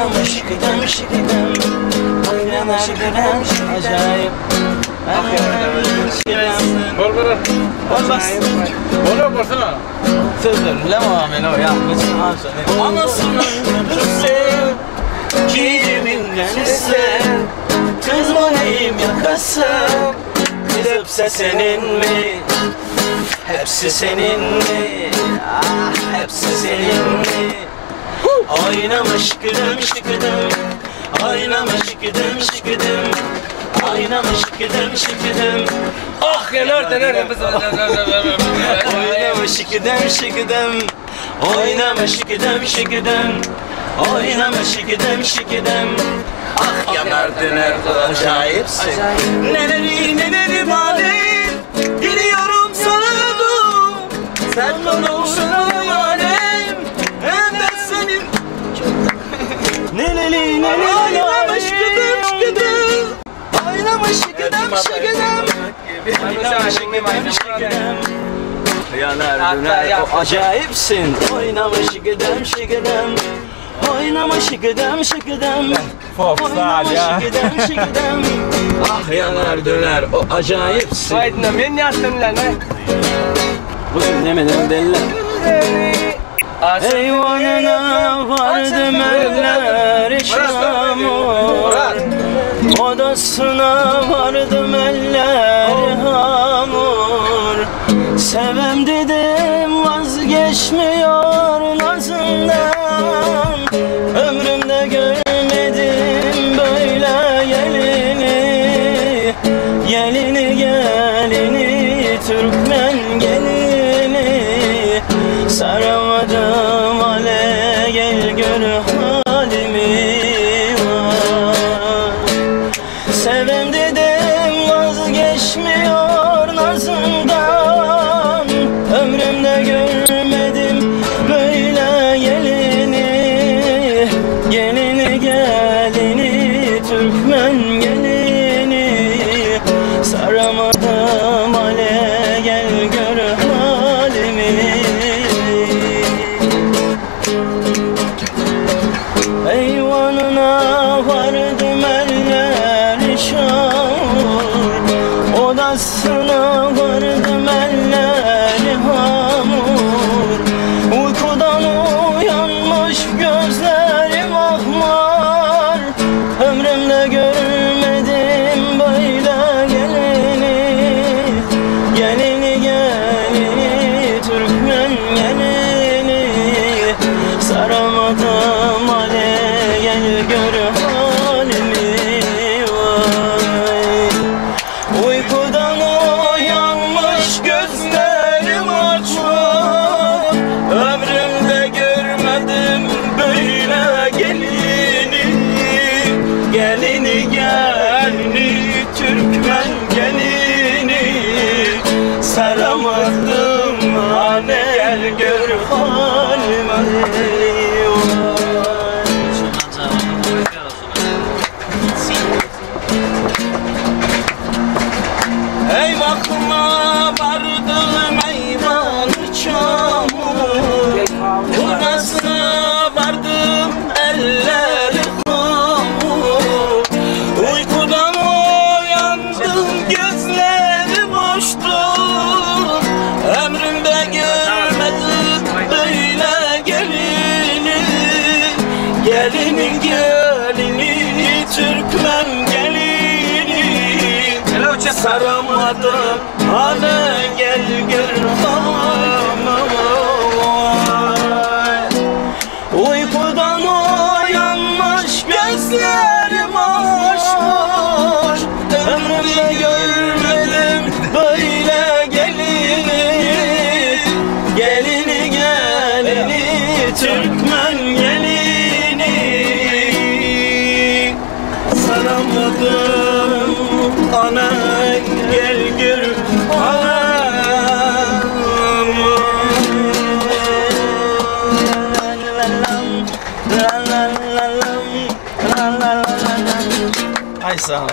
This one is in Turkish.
Oynamış gidem şidem. Oynamış gidem acayip. Bol bol. Bol borsana. Sözler lema amelo yapmışsın abi. Anasını öldürse, kiminden ise, kızma neyim yakasım. Hepsi senin mi? Hepsi senin mi? Ah, hepsi senin mi? Oynamış gıdım şıkıdım. Oynamış gıdım şıkıdım. Oynamış gıdım şıkıdım. Ah neler neler. Oynamış gıdım şıkıdım. Oynamış gıdım şıkıdım. Oynamış gıdım şıkıdım. Ah yanar döner acayipsin. Neleri maleyim. Diliyorum sana dur. Sen olursun alem. Hem de senin. Neleri oynamış gıdım şıkıdım. Oynamış gıdım şıkıdım. Oynamış gıdım şıkıdım. Yanar döner o acayipsin. Oynamış gıdım şıkıdım. Oynamış gıdım şıkıdım. Oynamış gıdım şıkıdım. Ah yanar döner o acayipsin. Haydi ben ne yaptım lan? Bugün demedim belli. Eyvanına vardım eller şamur. Odasına vardım eller hamur. Sevem dedim vazgeçmiyor nazından. Ömrümde görmedim böyle gelini. Gelini Türkmen gelini. Saramadım ale gel gör halimi var. Sevem dedim vazgeçmiyor nazından. Ömrümde görmedim böyle gelini. Gelini Türkmen gelini. Saramadım ale gel gör halimi. Eyvanına vardım eller şamur. Odasına vardım eller hamur. Uykudan uyanmış gözlerim ahmar. Ömrümde görmedim böyle gelini. Gelini Türkmen gelini. Saramadım ale gel gör halimi vay. Uykudan uyanmış gözlerim açma. Ömrümde görmedim böyle gelini. Gelini Türkmen gelini. Saramadım hane gel gör halimi vay. Eyvahıma vardım eyvan çamur. Odasına vardım eller hamur. Uykudan uyandım gözlerim açtı. Ömrümde görmedim böyle gelini. Gelini Türkmen gelini. Saramadım hane gel gör halimi vay. Uykudan uyanmış gözlerim açmış. Ömrümde görmedim böyle gelini. Gelini Türkmen gelini. Saramadım ana gel gör halimi. Ay sağ ol.